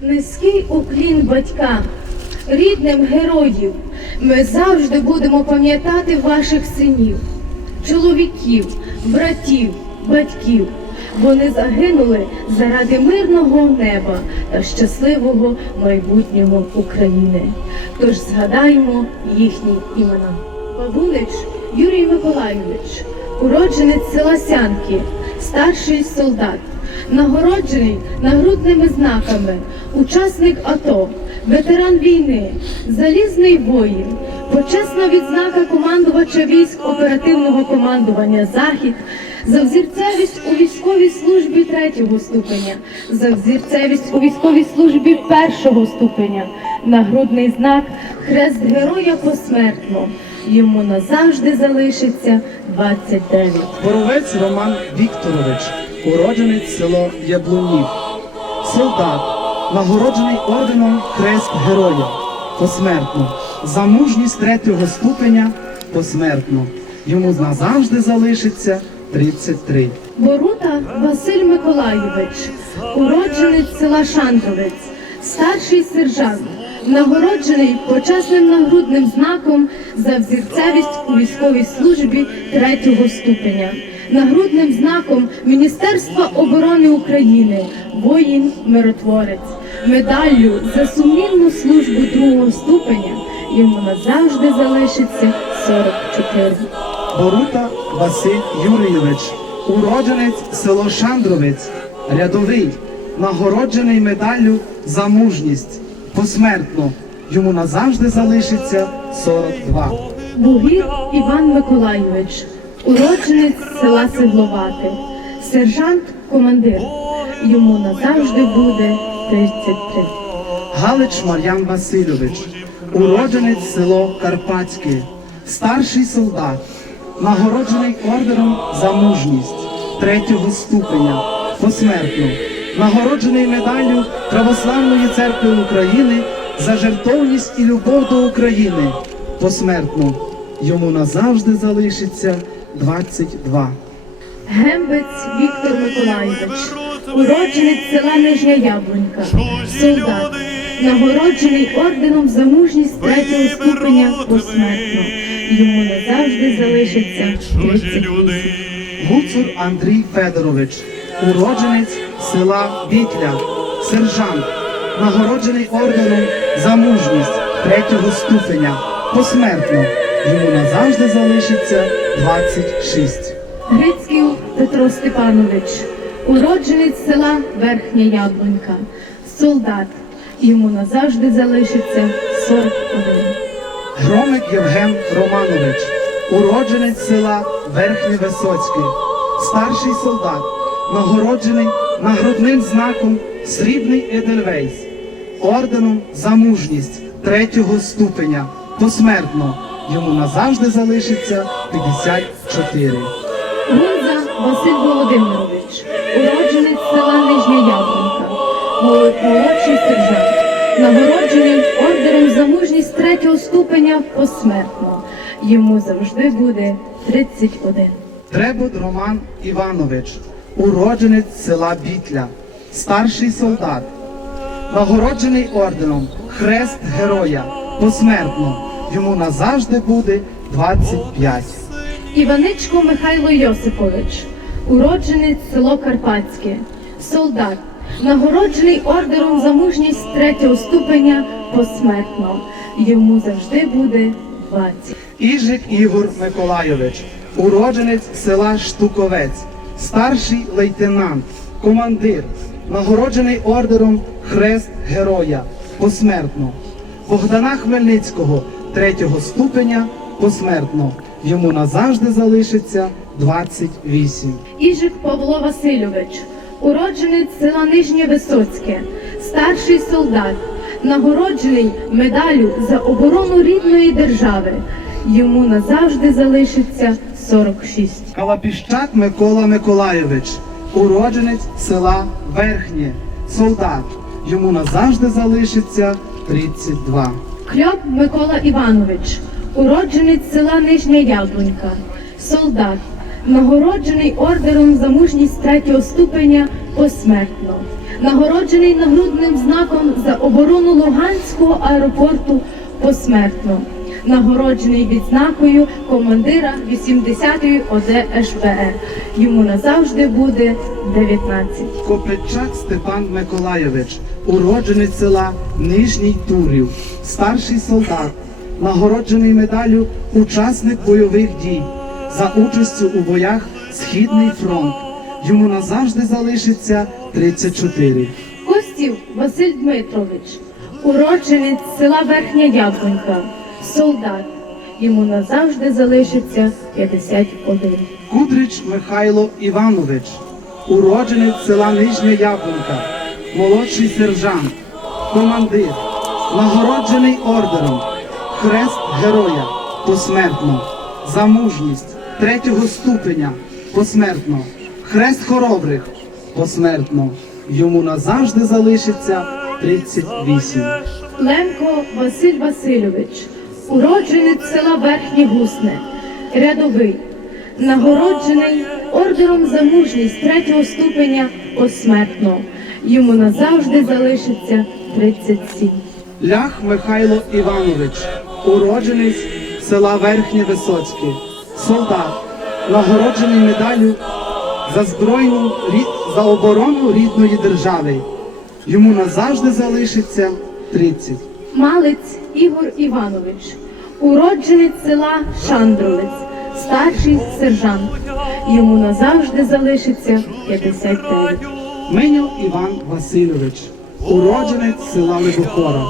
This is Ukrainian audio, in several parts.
Низький уклін батькам, рідним героїв. Ми завжди будемо пам'ятати ваших синів, чоловіків, братів, батьків. Вони загинули заради мирного неба та щасливого майбутнього України. Тож згадаймо їхні імена. Бабунич Юрій Миколайович, уродженець села Сянки, старший солдат, нагороджений нагрудними знаками, учасник АТО, ветеран війни, залізний воїн, почесна відзнака командувача військ оперативного командування Захід, за взірцевість у військовій службі третього ступеня, за взірцевість у військовій службі першого ступеня, нагрудний знак Хрест Героя посмертно. Йому назавжди залишиться 29. Боровець Роман Вікторович, уродженець село Яблунів, солдат, нагороджений орденом Хрест Героя посмертно, за мужність третього ступеня посмертно. Йому назавжди залишиться 33. Борута Василь Миколайович, уродженець села Шандровець, старший сержант, нагороджений почесним нагрудним знаком за взірцевість у військовій службі третього ступеня, нагрудним знаком Міністерства оборони України, воїн миротворець, медаллю за сумлінну службу другого ступеня. Йому назавжди залишиться 44. Борута Василь Юрійович, уродженець село Шандровець, рядовий, нагороджений медаллю за мужність посмертно. Йому назавжди залишиться 42. Бугір Іван Миколайович, уродженець села Седловати, сержант, командир. Йому назавжди буде 33. Галич Мар'ян Васильович, уродженець село Карпатське, старший солдат, нагороджений ордером за мужність третього ступеня, посмертно, нагороджений медаллю Православної церкви України за жертовність і любов до України, посмертно. Йому назавжди залишиться 22. Гембець Віктор Миколайович, уродженець села Нижня Яблунька, солдат, нагороджений орденом за мужність третього ступеня посмертно. Йому назавжди залишиться 38. Гуцур Андрій Федорович, уродженець села Вітля, сержант, нагороджений орденом за мужність третього ступеня, посмертно. Йому назавжди залишиться 26. Грицьків Петро Степанович, уродженець села Верхня Яблунька, солдат. Йому назавжди залишиться 41. Громик Євген Романович, уродженець села Верхнє Висоцьке, старший солдат, нагороджений нагрудним знаком Срібний Едельвейс, орденом за мужність третього ступеня, посмертно. Йому назавжди залишиться 54. Гунза Василь Володимирович, уродженець села Нижня Яблунька, мол- молодший сержант, нагороджений ордером за мужність третього ступеня посмертно. Йому завжди буде 31. Требот Роман Іванович, уродженець села Бітля, старший солдат, нагороджений орденом Хрест Героя, посмертно. Йому назавжди буде 25. Іваничко Михайло Йосипович, уродженець село Карпатське, солдат, нагороджений ордером за мужність третього ступеня посмертно. Йому завжди буде 20. Іжик Ігор Миколайович, уродженець села Штуковець, старший лейтенант, командир, нагороджений ордером Хрест Героя, посмертно. Богдана Хмельницького, третього ступеня, посмертно. Йому назавжди залишиться 28. Іжик Павло Васильович, уродженець села Нижнє Висоцьке, старший солдат, нагороджений медаллю за оборону рідної держави. Йому назавжди залишиться 46. Калапіщак Микола Миколайович, уродженець села Верхнє, солдат. Йому назавжди залишиться 32. Кльоп Микола Іванович, уродженець села Нижня Яблунька, солдат, нагороджений ордером за мужність третього ступеня посмертно. нагороджений нагрудним знаком за оборону Луганського аеропорту посмертно, нагороджений відзнакою командира 80-ї ОДШПР. Йому назавжди буде 19. Копичак Степан Миколайович, уродженець села Нижній Турів, старший солдат, нагороджений медаллю учасник бойових дій за участю у боях Східний фронт. Йому назавжди залишиться 34. Костів Василь Дмитрович, уродженець села Верхня Яблонька, солдат. Йому назавжди залишиться 51. Кудрич Михайло Іванович, уродженець села Нижня Яблонька, молодший сержант, командир, нагороджений ордером, хрест героя посмертно, за мужність третього ступеня посмертно, хрест хоробрих посмертно. Йому назавжди залишиться 38. Ленко Василь Васильович, уродженець села Верхнє Гусне, рядовий, нагороджений ордером за мужність третього ступеня посмертно. Йому назавжди залишиться 37. Лях Михайло Іванович, уродженець села Верхнє Висоцьке, солдат, нагороджений медаллю за збройну за оборону рідної держави. Йому назавжди залишиться 30. Малець Ігор Іванович, уродженець села Шандровець, старший сержант. Йому назавжди залишиться 59. Миньо Іван Васильович, уродженець села Лебухора,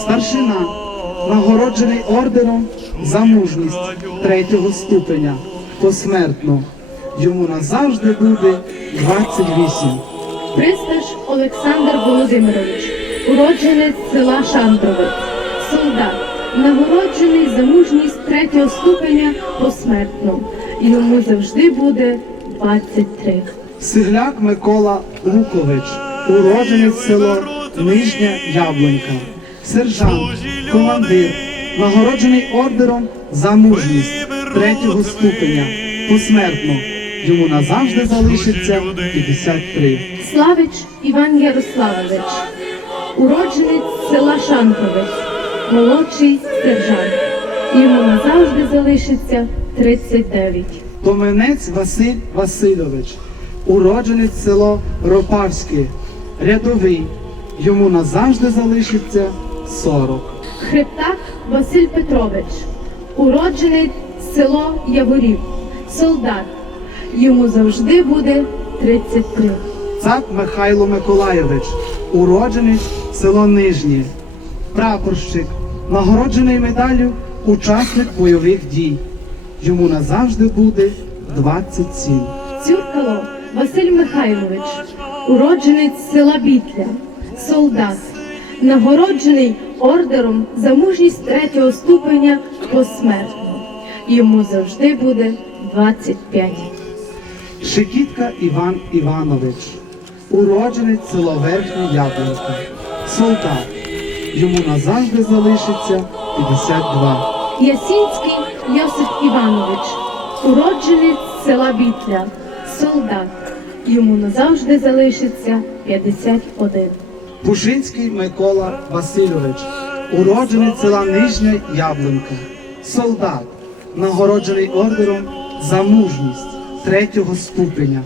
старшина, нагороджений ордером за мужність третього ступеня, посмертно. Йому назавжди буде 28. Присташ Олександр Володимирович, уродженець села Шандровець, солдат, нагороджений за мужність третього ступеня посмертно. Йому завжди буде 23. Сигляк Микола Лукович, уродженець село Нижня Яблонька, сержант, командир, нагороджений ордером за мужність третього ступеня, посмертно. Йому назавжди залишиться 53. Славич Іван Ярославович, уродженець села Шандровець, молодший сержант. Йому назавжди залишиться 39. Томенець Василь Васильович, уродженець село Ропавське, рядовий. Йому назавжди залишиться 40. Хребтак Василь Петрович, уроджений село Яворів, солдат. Йому завжди буде 33. Цап Михайло Миколайович, уродженець село Нижнє, прапорщик, нагороджений медаллю учасник бойових дій. Йому назавжди буде 27. Цюркало Василь Михайлович, уродженець села Бітля, солдат, нагороджений ордером за мужність третього ступеня посмертно. Йому завжди буде 25. Шикітка Іван Іванович, уродженець село Верхня Яблонька, солдат. Йому назавжди залишиться 52. Ясінський Йосип Іванович, уродженець села Бітля, солдат. Йому назавжди залишиться 51. Пушинський Микола Васильович, уродженець села Нижня Яблонька, солдат, нагороджений ордером за мужність третього ступеня,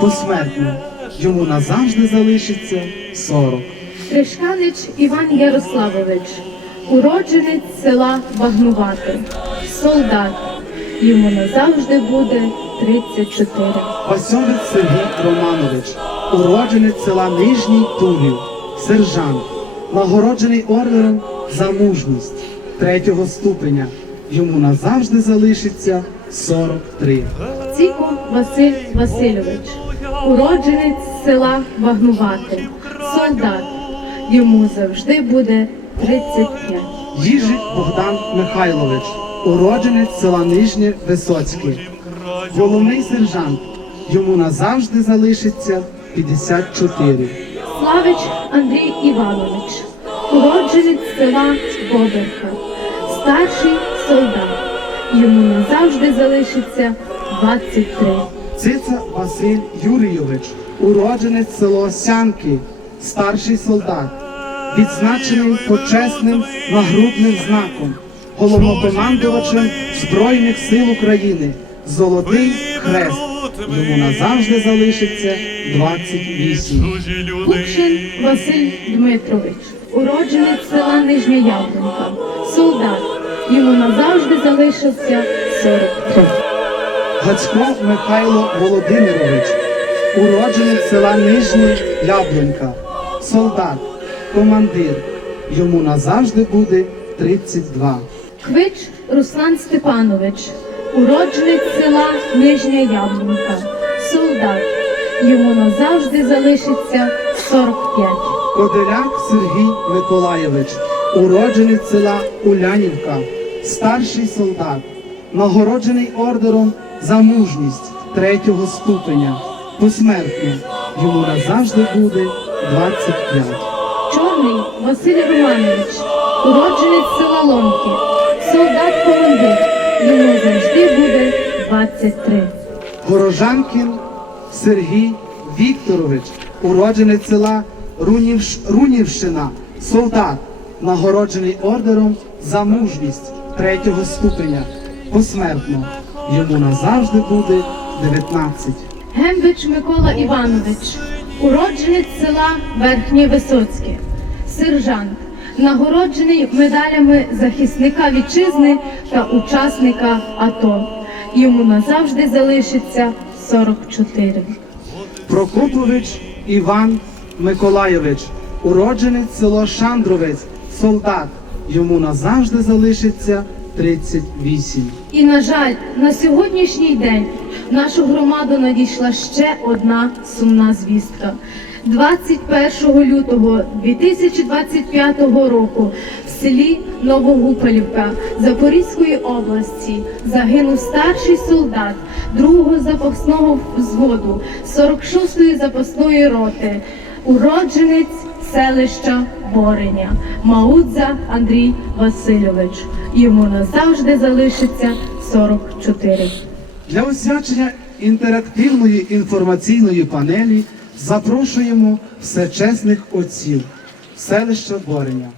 посмертно. Йому назавжди залишиться 40. Кришканич Іван Ярославович, уродженець села Багнувати, солдат. Йому назавжди буде 34. Васьовець Сергій Романович, уродженець села Нижній Турів, сержант, нагороджений ордером за мужність третього ступеня. Йому назавжди залишиться 43. Ціко Василь Васильович, уродженець села Багнувати, солдат. Йому завжди буде 35. Їжик Богдан Михайлович, уродженець села Нижнє Висоцьке, головний сержант. Йому назавжди залишиться 54. Славич Андрій Іванович, уродженець села Боберка, старший солдат. Йому назавжди залишиться 23. Цица Василь Юрійович, уродженець село Сянки, старший солдат, відзначений почесним нагрудним знаком, головнокомандувачем Збройних сил України, Золотий Хрест. Йому назавжди залишиться 28. Кукшин Василь Дмитрович, уродженець села Нижня Яблунька, солдат. Йому назавжди залишився 43. Гацько Михайло Володимирович, уродженець села Нижні Яблунька, солдат, командир. Йому назавжди буде 32. Квич Руслан Степанович, уродженець села Нижня Яблунька, солдат. Йому назавжди залишиться 45. Коделяк Сергій Миколаєвич, уродженець села Улянівка, старший солдат, нагороджений ордером за мужність третього ступеня. Посмертно йому назавжди буде 25. Чорний Василь Романович, уродженець села Ломки, солдат-командир. Йому завжди буде 23. Горожанкін Сергій Вікторович, уродженець села Рунівш... Рунівщина, солдат, нагороджений ордером за мужність третього ступеня. Посмертно йому назавжди буде 19. Гембич Микола Іванович, уродженець села Верхнє Висоцьке, сержант, нагороджений медалями захисника вітчизни та учасника АТО. Йому назавжди залишиться 44. Прокопович Іван Миколайович, уродженець село Шандровець, солдат. Йому назавжди залишиться 38. І, на жаль, на сьогоднішній день в нашу громаду надійшла ще одна сумна звістка. 21 лютого 2025 року в селі Новогупалівка Запорізької області загинув старший солдат 2-го запасного взводу 46-ї запасної роти, уродженець селища Бореня, Маудза Андрій Васильович. Йому назавжди залишиться 44. Для освячення інтерактивної інформаційної панелі запрошуємо всечесних отців селища Бореня.